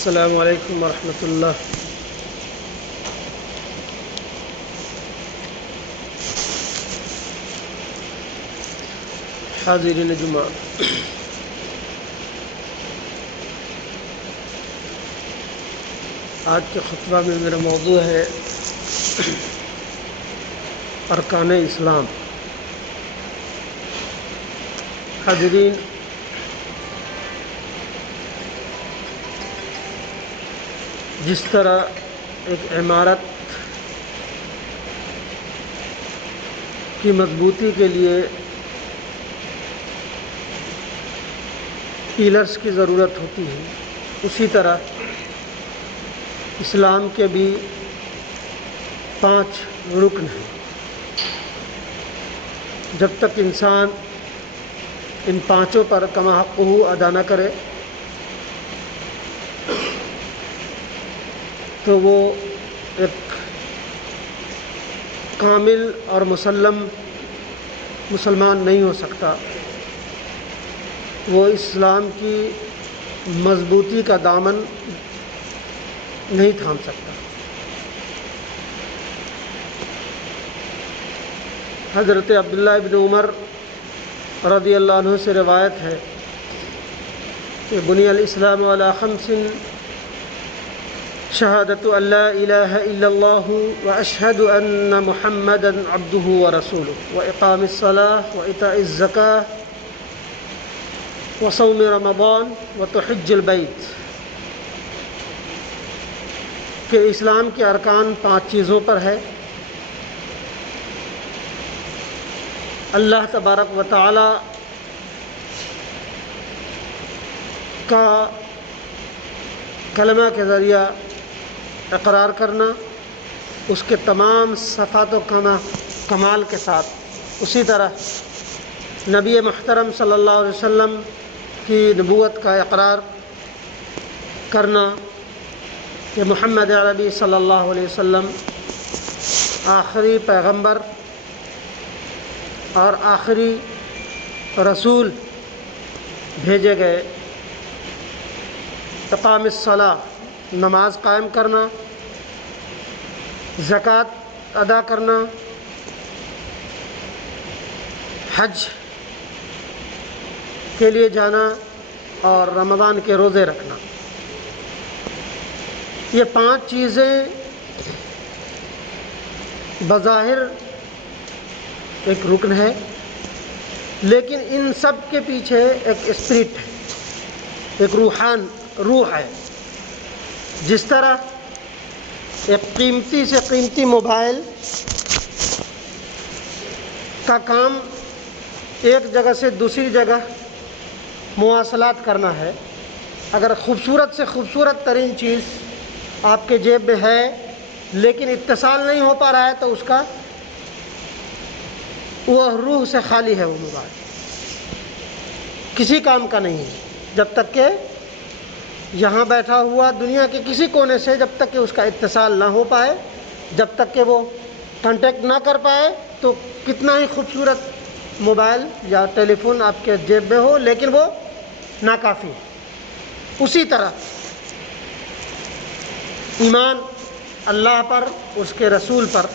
السلام علیکم ورحمۃ اللہ۔ حاضرین جمعہ، آج کے خطبہ میں میرا موضوع ہے ارکان اسلام۔ حاضرین، جس طرح ایک عمارت کی مضبوطی کے لیے پیلرز کی ضرورت ہوتی ہے، اسی طرح اسلام کے بھی 5 رکن ہیں۔ جب تک انسان ان 5 پر کما حقہ ادا نہ کرے تو وہ ایک کامل اور مسلمان نہیں ہو سکتا، وہ اسلام کی مضبوطی کا دامن نہیں تھام سکتا۔ حضرت عبداللہ ابن عمر رضی اللہ عنہ سے روایت ہے کہ بنی الاسلام علی 5: شہادت ان لا الہ الا اللہ واشہد ان محمدا عبدہ ورسولہ واقام الصلاۃ وایتاء الزکاۃ وصوم رمضان وحج البیت، کہ اسلام کے ارکان 5 چیزوں پر ہے: اللہ تبارک و تعالی کا کلمہ کے ذریعہ اقرار کرنا، اس کے تمام صفات و کمال کے ساتھ، اسی طرح نبی محترم صلی اللہ علیہ وسلم کی نبوت کا اقرار کرنا کہ محمد عربی صلی اللہ علیہ وسلم آخری پیغمبر اور آخری رسول بھیجے گئے، اقام الصلاۃ نماز قائم کرنا، زکوٰۃ ادا کرنا، حج کے لیے جانا اور رمضان کے روزے رکھنا۔ یہ 5 چیزیں بظاہر ایک رکن ہے، لیکن ان سب کے پیچھے ایک اسپرٹ ہے، ایک روح ہے۔ جس طرح ایک قیمتی سے قیمتی موبائل کا کام ایک جگہ سے دوسری جگہ مواصلات کرنا ہے، اگر خوبصورت سے خوبصورت ترین چیز آپ کے جیب میں ہے لیکن اتصال نہیں ہو پا رہا ہے تو اس کا وہ روح سے خالی ہے، وہ موبائل کسی کام کا نہیں ہے، جب تک کہ یہاں بیٹھا ہوا دنیا کے کسی کونے سے جب تک کہ اس کا اتصال نہ ہو پائے، جب تک کہ وہ کانٹیکٹ نہ کر پائے، تو کتنا ہی خوبصورت موبائل یا ٹیلی فون آپ کے جیب میں ہو لیکن وہ ناکافی ہے۔ اسی طرح ایمان اللہ پر، اس کے رسول پر،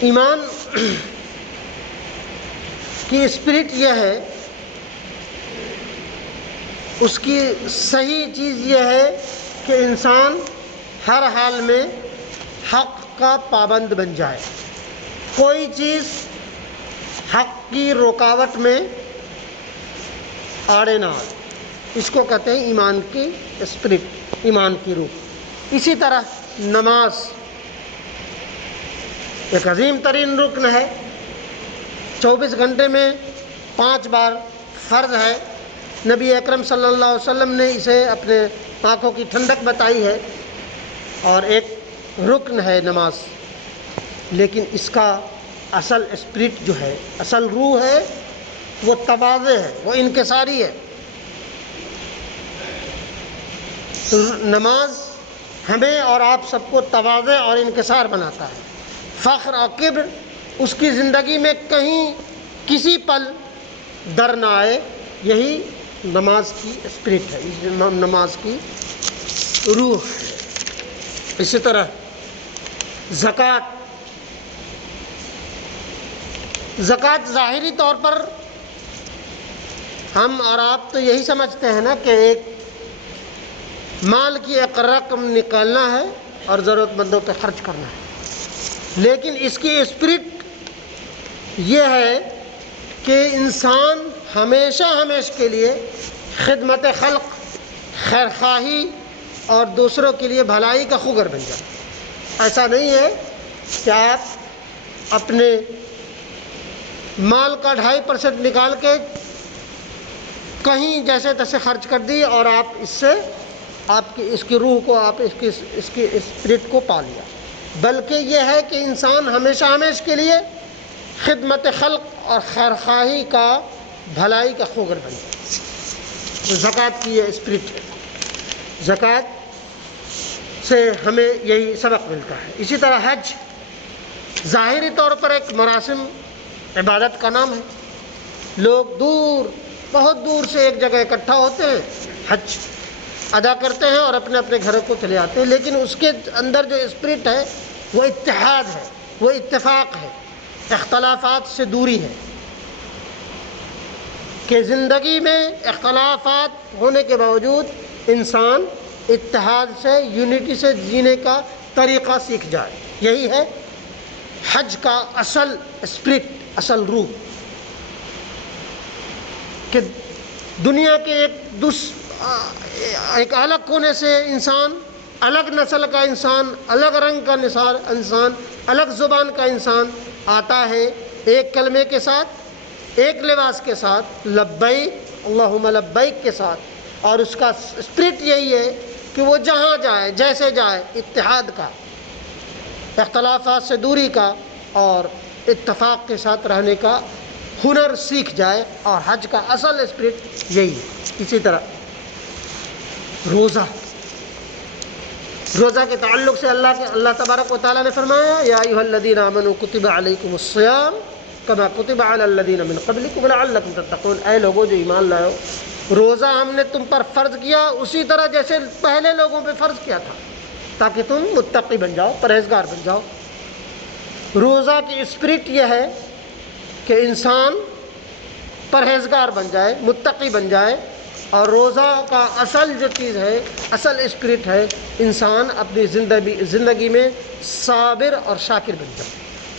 ایمان کی اسپرٹ یہ ہے، اس کی صحیح چیز یہ ہے کہ انسان ہر حال میں حق کا پابند بن جائے، کوئی چیز حق کی رکاوٹ میں آڑے نہ آئے، اس کو کہتے ہیں ایمان کی اسپرٹ، ایمان کی روح۔ اسی طرح نماز ایک عظیم ترین رکن ہے، 24 گھنٹے میں 5 بار فرض ہے، نبی اکرم صلی اللہ علیہ وسلم نے اسے اپنے آنکھوں کی ٹھنڈک بتائی ہے اور ایک رکن ہے نماز، لیکن اس کا اصل اسپرٹ جو ہے، اصل روح ہے، وہ تواضع ہے، وہ انکساری ہے۔ نماز ہمیں اور آپ سب کو تواضع اور انکسار بناتا ہے۔ فخر اور کبر اس کی زندگی میں کہیں کسی پل در نہ آئے، یہی نماز کی اسپرٹ ہے، نماز کی روح ہے۔ اسی طرح زکوٰۃ ظاہری طور پر ہم اور آپ تو یہی سمجھتے ہیں نا کہ ایک مال کی ایک رقم نکالنا ہے اور ضرورت مندوں پہ خرچ کرنا ہے، لیکن اس کی اسپرٹ یہ ہے کہ انسان ہمیشہ کے لیے خدمت خلق، خیرخواہی اور دوسروں کے لیے بھلائی کا خوگر بن جائے۔ ایسا نہیں ہے کہ آپ اپنے مال کا 2.5% نکال کے کہیں جیسے تیسے خرچ کر دی اور آپ اس سے اس کی روح کو، آپ اس کی اسپرٹ کو پا لیا، بلکہ یہ ہے کہ انسان ہمیشہ کے لیے خدمت خلق اور خیرخواہی کا، بھلائی کا خوگر بن جائے۔ تو زکوٰۃ کی یہ اسپرٹ ہے، زکوٰۃ سے ہمیں یہی سبق ملتا ہے۔ اسی طرح حج ظاہری طور پر ایک مراسم عبادت کا نام ہے، لوگ بہت دور سے ایک جگہ اکٹھا ہوتے ہیں، حج ادا کرتے ہیں اور اپنے اپنے گھروں کو چلے آتے ہیں، لیکن اس کے اندر جو اسپرٹ ہے وہ اتحاد ہے، وہ اتفاق ہے، اختلافات سے دوری ہے، کہ زندگی میں اختلافات ہونے کے باوجود انسان اتحاد سے، یونٹی سے جینے کا طریقہ سیکھ جائے۔ یہی ہے حج کا اصل اسپرٹ، اصل روح، کہ دنیا کے ایک الگ کونے سے انسان، الگ نسل کا انسان، الگ رنگ کا انسان، الگ زبان کا انسان آتا ہے ایک کلمے کے ساتھ، ایک لباس کے ساتھ، لبیک اللہم لبیک کے ساتھ، اور اس کا اسپرٹ یہی ہے کہ وہ جہاں جائے، جیسے جائے، اتحاد کا، اختلافات سے دوری کا اور اتفاق کے ساتھ رہنے کا ہنر سیکھ جائے، اور حج کا اصل اسپرٹ یہی ہے۔ اسی طرح روزہ کے تعلق سے اللہ تبارک و تعالیٰ نے فرمایا، یا ایھا الذین آمنوا کتب علیکم الصیام کما کتب علی الذین من قبلکم لعلکم تتقون، اے لوگو جو ایمان لائے ہو، روزہ ہم نے تم پر فرض کیا اسی طرح جیسے پہلے لوگوں پہ فرض کیا تھا، تاکہ تم متقی بن جاؤ، پرہیزگار بن جاؤ۔ روزہ کی اسپرٹ یہ ہے کہ انسان پرہیزگار بن جائے، متقی بن جائے، اور روزہ کا اصل جو چیز ہے، اصل اسپرٹ ہے، انسان اپنی زندگی میں صابر اور شاکر بن جائے،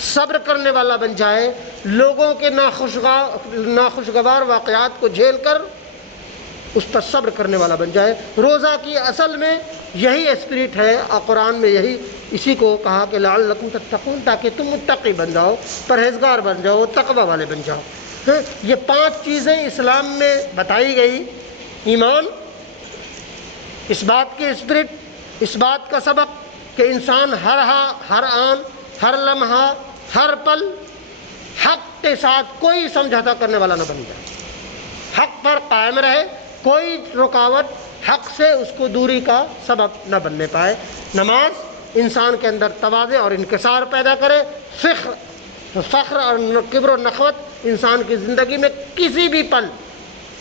صبر کرنے والا بن جائے، لوگوں کے ناخوشگوار واقعات کو جھیل کر اس پر صبر کرنے والا بن جائے۔ روزہ کی اصل میں یہی اسپرٹ ہے، اور قرآن میں اسی کو کہا کہ لعلکم تتقون، تاکہ تم متقی بن جاؤ، پرہیزگار بن جاؤ، تقوی والے بن جاؤ۔ یہ 5 چیزیں اسلام میں بتائی گئی، ایمان، اس بات کی اسپرٹ، اس بات کا سبق کہ انسان ہر آن، ہر لمحہ، ہر پل حق کے ساتھ کوئی سمجھوتا کرنے والا نہ بن جائے، حق پر قائم رہے، کوئی رکاوٹ حق سے اس کو دوری کا سبب نہ بننے پائے۔ نماز انسان کے اندر تواضع اور انکسار پیدا کرے، فخر اور کبر و نخوت انسان کی زندگی میں کسی بھی پل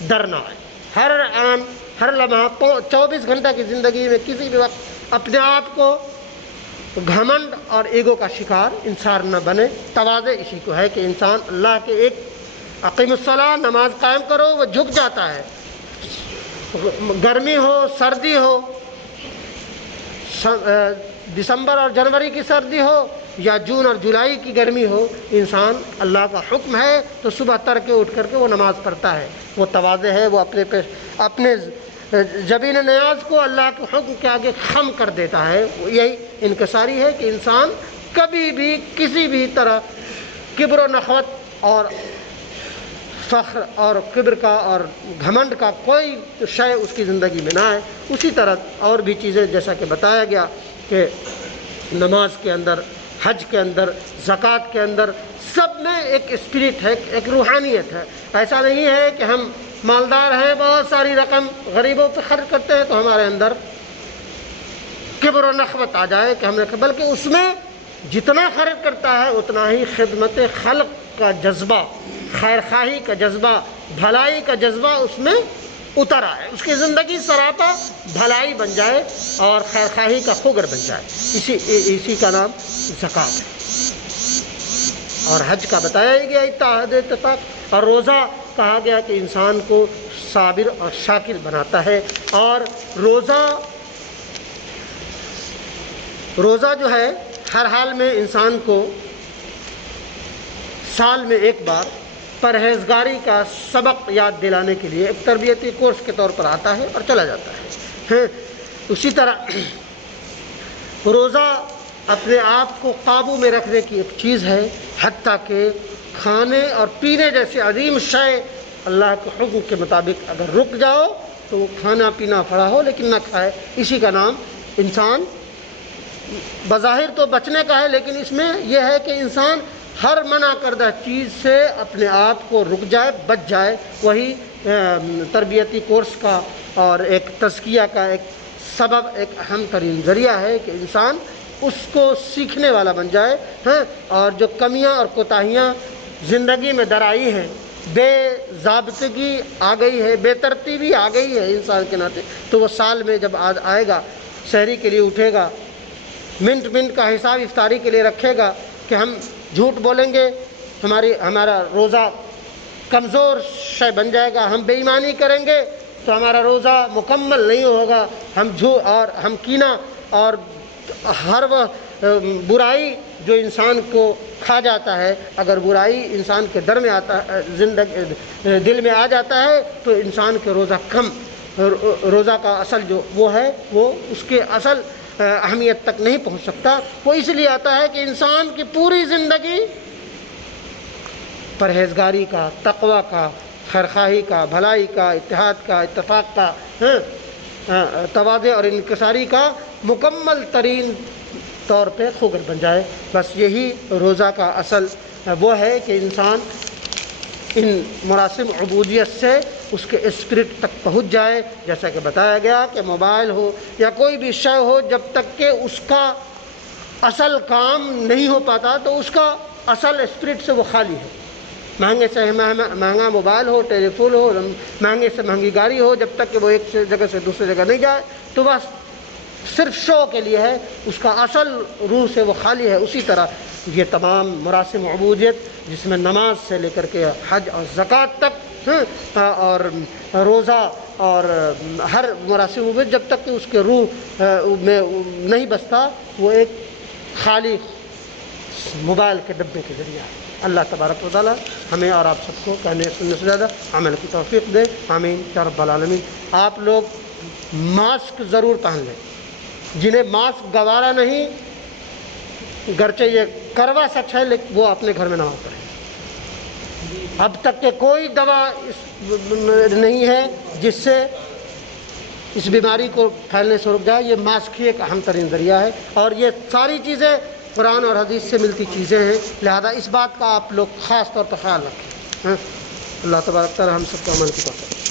ڈر نہ آئے، ہر آن، ہر لمحہ، 24 گھنٹہ کی زندگی میں کسی بھی وقت اپنے آپ کو گھمنڈ اور ایگو کا شکار انسان نہ بنے۔ تواضع اسی کو ہے کہ انسان اللہ کے ایک اقیم الصلاۃ، نماز قائم کرو، وہ جھک جاتا ہے، گرمی ہو، سردی ہو، دسمبر اور جنوری کی سردی ہو یا جون اور جولائی کی گرمی ہو، انسان اللہ کا حکم ہے تو صبح تڑکے اٹھ کر کے وہ نماز پڑھتا ہے، وہ تواضع ہے، وہ اپنے جبین نیاز کو اللہ کے حکم کے آگے خم کر دیتا ہے۔ یہی انکساری ہے کہ انسان کبھی بھی کسی بھی طرح کبر و نخوت اور فخر اور کبر کا اور گھمنڈ کا کوئی شے اس کی زندگی میں نہ آئے۔ اسی طرح اور بھی چیزیں جیسا کہ بتایا گیا کہ نماز کے اندر، حج کے اندر، زکوٰۃ کے اندر، سب میں ایک اسپرٹ ہے، ایک روحانیت ہے۔ ایسا نہیں ہے کہ ہم مالدار ہیں، بہت ساری رقم غریبوں پہ خرچ کرتے ہیں تو ہمارے اندر کبر و نخوت آ جائے کہ ہم نے، بلکہ اس میں جتنا خرچ کرتا ہے اتنا ہی خدمت خلق کا جذبہ، خیر خواہی کا جذبہ، بھلائی کا جذبہ اس میں اتر آئے، اس کی زندگی سراپا بھلائی بن جائے اور خیر خواہی کا خوگر بن جائے، اسی کا نام زکوٰۃ ہے۔ اور حج کا بتایا ہی گیا اتحاد اتفاق، اور روزہ کہا گیا کہ انسان کو صابر اور شاکر بناتا ہے۔ اور روزہ جو ہے ہر حال میں انسان کو سال میں ایک بار پرہیزگاری کا سبق یاد دلانے کے لیے ایک تربیتی کورس کے طور پر آتا ہے اور چلا جاتا ہے۔ اسی طرح روزہ اپنے آپ کو قابو میں رکھنے کی ایک چیز ہے، حتیٰ کہ کھانے اور پینے جیسے عظیم شے اللہ کے حکم کے مطابق اگر رک جاؤ تو وہ کھانا پینا پڑا ہو لیکن نہ کھائے، اسی کا نام انسان بظاہر تو بچنے کا ہے، لیکن اس میں یہ ہے کہ انسان ہر منع کردہ چیز سے اپنے آپ کو رک جائے، بچ جائے۔ وہی تربیتی کورس کا اور ایک تزکیہ کا ایک سبب، ایک اہم ترین ذریعہ ہے کہ انسان اس کو سیکھنے والا بن جائے۔ اور جو کمیاں اور کوتاہیاں زندگی میں در آئی ہیں، بے ضابطگی آ گئی ہے، بے ترتیبی آ گئی ہے انسان کے ناطے، تو وہ سال میں جب آئے گا، سحری کے لیے اٹھے گا، منٹ منٹ کا حساب افطاری کے لیے رکھے گا کہ ہم جھوٹ بولیں گے، ہمارا روزہ کمزور شے بن جائے گا، ہم بے ایمانی کریں گے تو ہمارا روزہ مکمل نہیں ہوگا، ہم کینہ اور ہر وہ برائی جو انسان کو کھا جاتا ہے، اگر برائی انسان کے در میں دل میں آ جاتا ہے تو انسان کے روزہ کا اصل جو وہ ہے وہ اس کے اصل اہمیت تک نہیں پہنچ سکتا۔ وہ اس لیے آتا ہے کہ انسان کی پوری زندگی پرہیزگاری کا، تقوی کا، خیرخواہی کا، بھلائی کا، اتحاد کا، اتفاق کا، تواضع اور انکساری کا مکمل ترین طور پہ خوگر بن جائے۔ بس یہی روزہ کا اصل وہ ہے کہ انسان ان مراسم عبودیت سے اس کے اسپرٹ تک پہنچ جائے، جیسا کہ بتایا گیا کہ موبائل ہو یا کوئی بھی شے ہو، جب تک کہ اس کا اصل کام نہیں ہو پاتا تو اس کا اصل اسپرٹ سے وہ خالی ہے۔ مہنگے سے مہنگا موبائل ہو، ٹیلی فون ہو، مہنگے سے مہنگی گاڑی ہو، جب تک کہ وہ ایک جگہ سے دوسری جگہ نہیں جائے تو بس صرف شو کے لیے ہے، اس کا اصل روح سے وہ خالی ہے۔ اسی طرح یہ تمام مراسم عبودیت جس میں نماز سے لے کر کے حج اور زکوٰۃ تک، اور روزہ اور ہر مراسم عبودیت جب تک کہ اس کے روح میں نہیں بستا، وہ ایک خالی موبائل کے ڈبے کے ذریعہ ہے۔ اللہ تبارک و تعالیٰ ہمیں اور آپ سب کو کہنے سننے سے زیادہ عمل کی توفیق دے، آمین یا رب العالمین۔ آپ لوگ ماسک ضرور پہن لیں، جنہیں ماسک گوارا نہیں، گرچہ یہ کروا سچ ہے لیکن وہ اپنے گھر میں نماز پڑھیں۔ اب تک کہ کوئی دوا نہیں ہے جس سے اس بیماری کو پھیلنے سے رک جائے، یہ ماسک ہی ایک اہم ترین ذریعہ ہے، اور یہ ساری چیزیں قرآن اور حدیث سے ملتی چیزیں ہیں، لہذا اس بات کا آپ لوگ خاص طور پر خیال رکھیں۔ اللہ تبارک تعالیٰ ہم سب کو عمل کی توفیق دے۔